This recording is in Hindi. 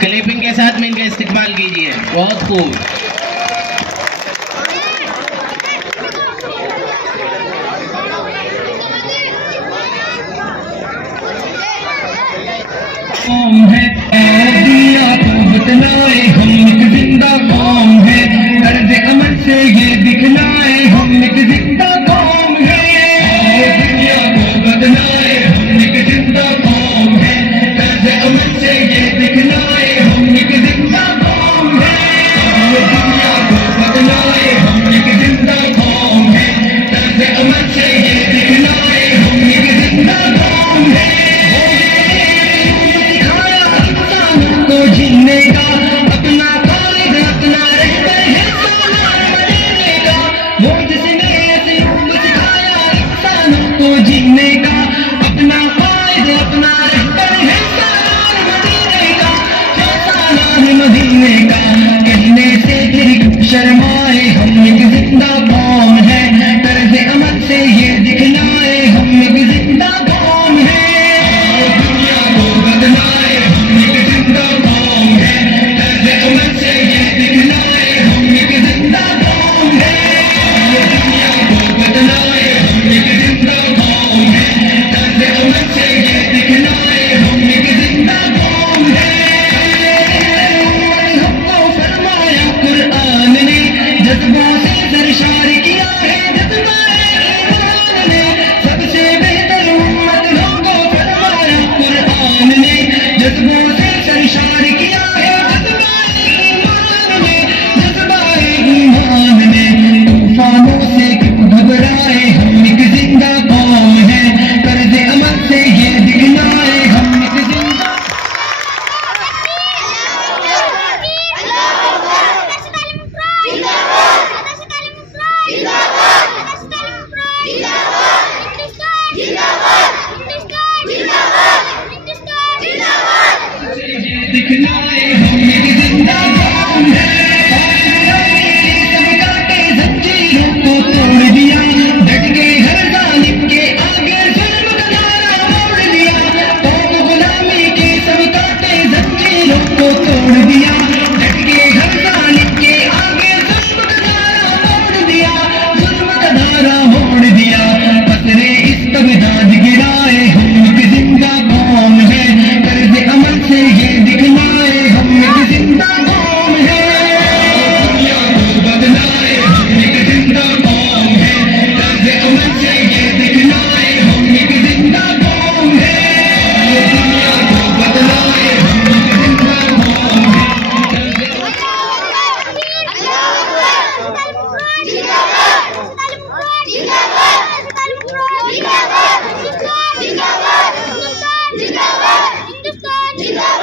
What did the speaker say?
क्लिपिंग के साथ में इनका इस्तेमाल कीजिए। बहुत खूब। कौम है दुनिया को बतलाए हम एक जिंदा कौम है, तर्ज अमल से ये दिखलाए हम एक जिंदा कौम है। दुनिया को बतलाए हम एक जिंदा कौम है, तर्ज अमल से ये दिखलाए हम एक जिंदा कौम है। दुनिया को बतलाए हम एक जिंदा कौम है, तर्ज अमल से ये दिखलाए हम एक जिंदा कौम है। जीने का अपना कायद अपना रहबर है जीने का, वो जिसने सिखाया इंसानों को जीने का अपना कायद अपना रहबर है मदीने का। क्या सालान मदीने का कहने से फिर शर्माए हम एक जिंदा कौम है, तर्ज अमल से ये दिखलाए हम एक जिंदा कौम है। दुनिया को बदलाए हम एक जिंदा कौम है, तर्ज अमल से ये दिखलाए हम एक जिंदा कौम है। दुनिया को बदलाए हम एक जिंदा कौम है, तर्ज अमल से ये दिखलाए हम एक जिंदा कौम है। हमको फरमाया कुरान ने, जज्बों से सरशार किया है जज्बाए ईमान ने, सबसे बेहतर उम्मत हमको फरमाया कुरान ने, जज्बों से सरशार किया है जज्बाए ईमान ने, जज्बाए ईमान ने। तूफानों से क्यों घबराए हम एक जिंदा कौम है, तर्ज अमल से ये दिखलाए हम एक जिंदा। दिखलाए हम एक जिंदा कौम है। सब काटे जंजीरों को तोड़ दिया, डट के हर जालिम के आगे जुल्म का नारा मोड़ दिया। कौम गुलामी के सब काटे जंजीरों को तोड़ दिया, डट के हर जालिम के आगे जुल्म का नारा मोड़ दिया, जुल्म का नारा मोड़ दिया। पसरे इस तबदाद गिराए हम एक जिंदा कौम है, तर्ज अमल से ये दिखलाए हम एक जिंदा कौम है। दुनिया को बदलाए हम एक जिंदा कौम है, तर्ज अमल से ये दिखलाए हम एक जिंदा कौम है। दुनिया को बदलाए हम एक जिंदा कौम है, जिंदाबाद।